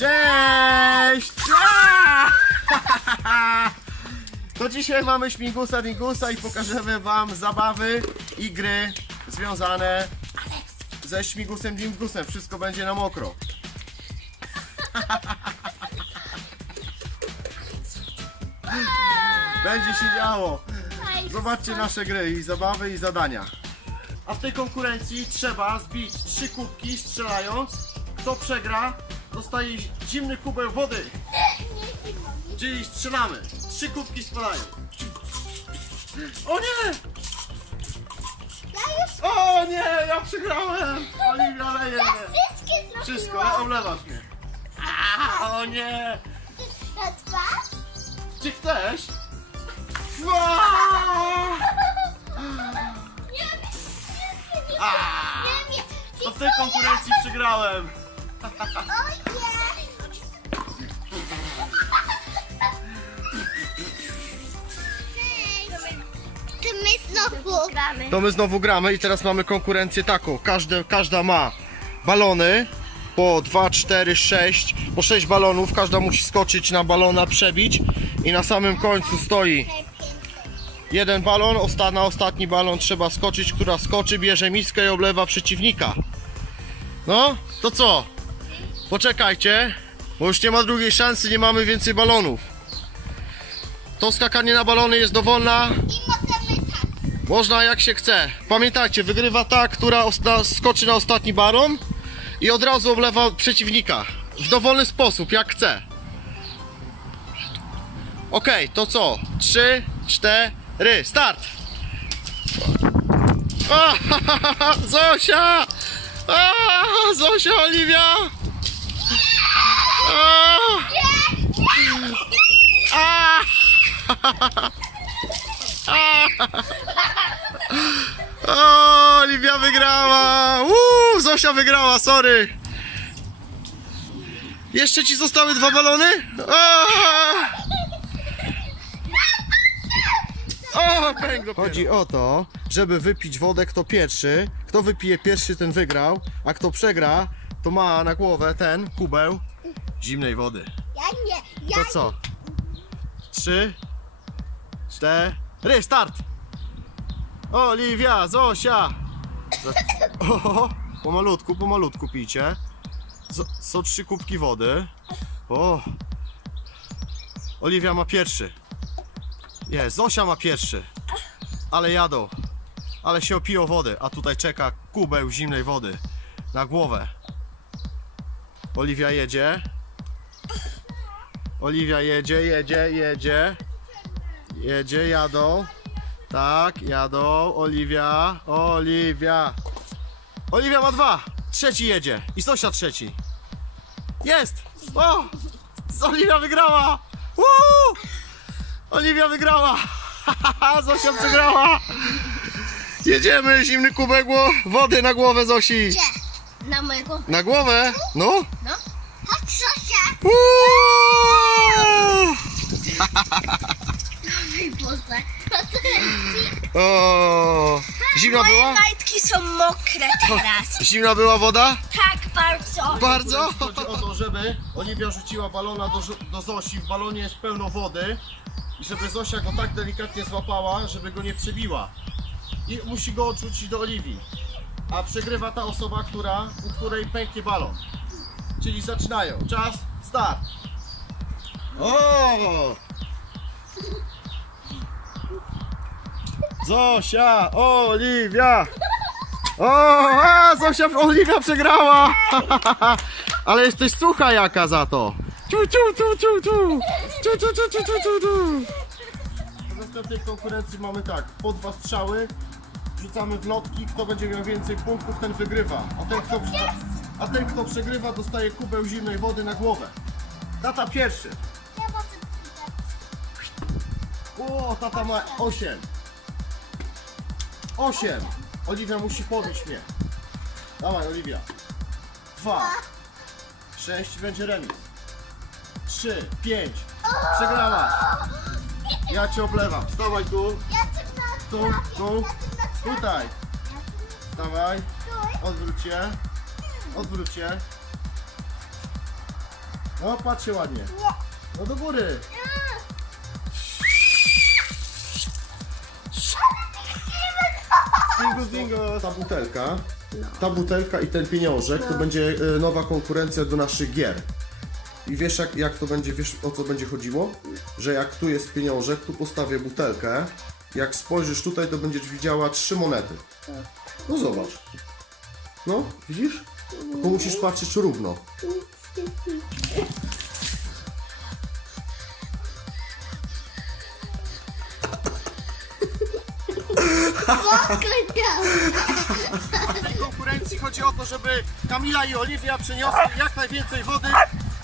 Cześć! To dzisiaj mamy śmigusa dingusa i pokażemy wam zabawy i gry związane ze śmigusem dingusem. Wszystko będzie na mokro. Będzie się działo. Zobaczcie nasze gry i zabawy i zadania. A w tej konkurencji trzeba zbić trzy kubki strzelając. Kto przegra, dostaje zimny kubeł wody. Czyli strzelamy. Trzy kubki spadają. O nie! Ja już O nie! Ja przegrałem! Oliwia leje ja mnie. wszystkie zrobiłam. Wszystko, ale oblewasz mnie. A, o nie! Na? Czy chcesz? Ua! Nie, nie, nie, A! nie, nie. To w tej konkurencji przegrałem. To my znowu gramy. To my znowu gramy i teraz mamy konkurencję taką. Każde, każda ma balony po 2, 4, 6, po 6 balonów. Każda musi skoczyć na balona, przebić i na samym końcu stoi jeden balon. Na ostatni balon trzeba skoczyć. Która skoczy, bierze miskę i oblewa przeciwnika. No, to co? Poczekajcie, bo już nie ma drugiej szansy, nie mamy więcej balonów. To skakanie na balony jest dowolna, można jak się chce. Pamiętajcie, wygrywa ta, która skoczy na ostatni baron i od razu oblewa przeciwnika. W dowolny sposób, jak chce. Okej, to co? Trzy, cztery, start! A, Zosia! A, Zosia, Oliwia! A, O, wygrała! Uuu, Zosia wygrała, sorry! Jeszcze ci zostały dwa balony? O, o Chodzi o to, żeby wypić wodę kto pierwszy. Kto wypije pierwszy, ten wygrał, a kto przegra, to ma na głowę ten kubeł zimnej wody. Ja nie, ja To co? Trzy, cztery, start! Oliwia, Zosia! Za- O, pomalutku, pomalutku pijcie. Z- są trzy kubki wody. O! Oliwia ma pierwszy. Nie, Zosia ma pierwszy. Ale jadą. Ale się opiją wody, a tutaj czeka kubeł zimnej wody na głowę. Oliwia jedzie. Oliwia jedzie, jedzie, jedzie. Jedzie, jadą. Tak, jadą. Oliwia, Oliwia. Oliwia ma dwa. Trzeci jedzie. I Zosia trzeci. Jest! O! Oliwia wygrała! Woo! Oliwia wygrała! Zosia przegrała! Jedziemy, zimny kubek wo- wody na głowę Zosi. Gdzie? Na mojego. Na głowę? No. No. Chodź, Zosia. Uuu! Oj Boże. O, zimna Moje była? majtki są mokre teraz. Zimna była woda? Tak, bardzo. Bardzo? Chodzi o to, żeby Oliwia rzuciła balona do, do Zosi, w balonie jest pełno wody i żeby Zosia go tak delikatnie złapała, żeby go nie przebiła. I musi go odrzucić do Oliwii. A przegrywa ta osoba, która, u której pęknie balon. Czyli zaczynają. Czas, start. O! Zosia, Oliwia! O, a, Zosia, Oliwia przegrała! Ale jesteś sucha jaka za to! Ciu, ciu, ciu, ciu, ciu! Ciu, ciu, ciu, ciu, ciu, ciu, ciu. W następnej konkurencji mamy tak, po dwa strzały, rzucamy w lotki, kto będzie miał więcej punktów, ten wygrywa. A ten, kto, a ten, kto przegrywa, dostaje kubeł zimnej wody na głowę. Tata pierwszy. O, tata ma 8. 8. Oliwia musi podnieść mnie. Dawaj, Oliwia. 2. 6 będzie remis. 3, 5. Przegrałaś. Ja cię oblewam. Stawaj tu, tu, tu, tutaj. Stój. Odwróć się. Odwróć się. No patrzcie ładnie. No do góry. Bingo, bingo. Ta butelka, ta butelka i ten pieniążek to będzie e, nowa konkurencja do naszych gier. I wiesz jak, jak to będzie, wiesz o co będzie chodziło? Że jak tu jest pieniążek, tu postawię butelkę. Jak spojrzysz tutaj, to będziesz widziała trzy monety. No zobacz. No, widzisz? Tylko musisz patrzeć równo. W tej konkurencji chodzi o to, żeby Kamila i Oliwia przyniosły jak najwięcej wody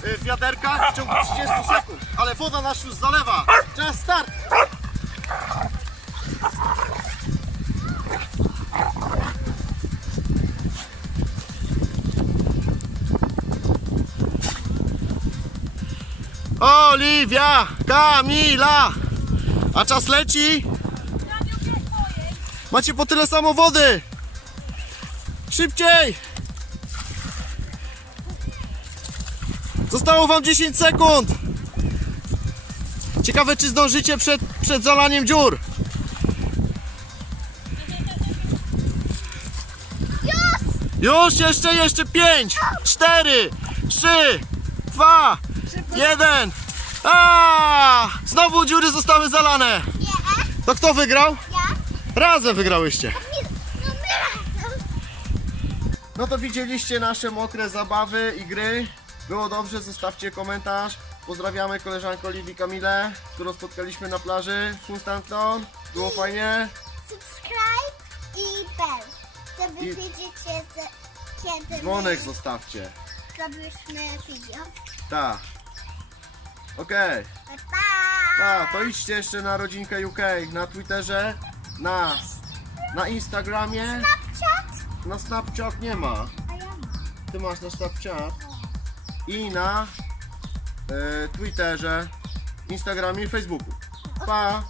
y, w wiaderkach w ciągu 30 sekund. Ale woda nas już zalewa. Czas start! Oliwia! Kamila! A czas leci! Macie po tyle samo wody! Szybciej! Zostało wam 10 sekund! Ciekawe czy zdążycie przed, przed zalaniem dziur. Już jeszcze, jeszcze 5, 4, 3, 2, 1. A! Znowu dziury zostały zalane. To kto wygrał? Razem wygrałyście. No to widzieliście nasze mokre zabawy i gry. Było dobrze, zostawcie komentarz. Pozdrawiamy koleżankę Oliwii Kamilę, którą spotkaliśmy na plaży w Kunstanton. Było fajnie. Subscribe i bell. Żeby I- wiedzieć, kiedy, kiedy Dzwonek my zostawcie. zrobiliśmy video. Tak. Okej. Pa, pa. A, to idźcie jeszcze na rodzinkę UK na Twitterze, na, na Instagramie. Snapchat? Na Snapchat nie ma. A ja mam. Ty masz na Snapchat. I na e, Twitterze, Instagramie i Facebooku. Pa!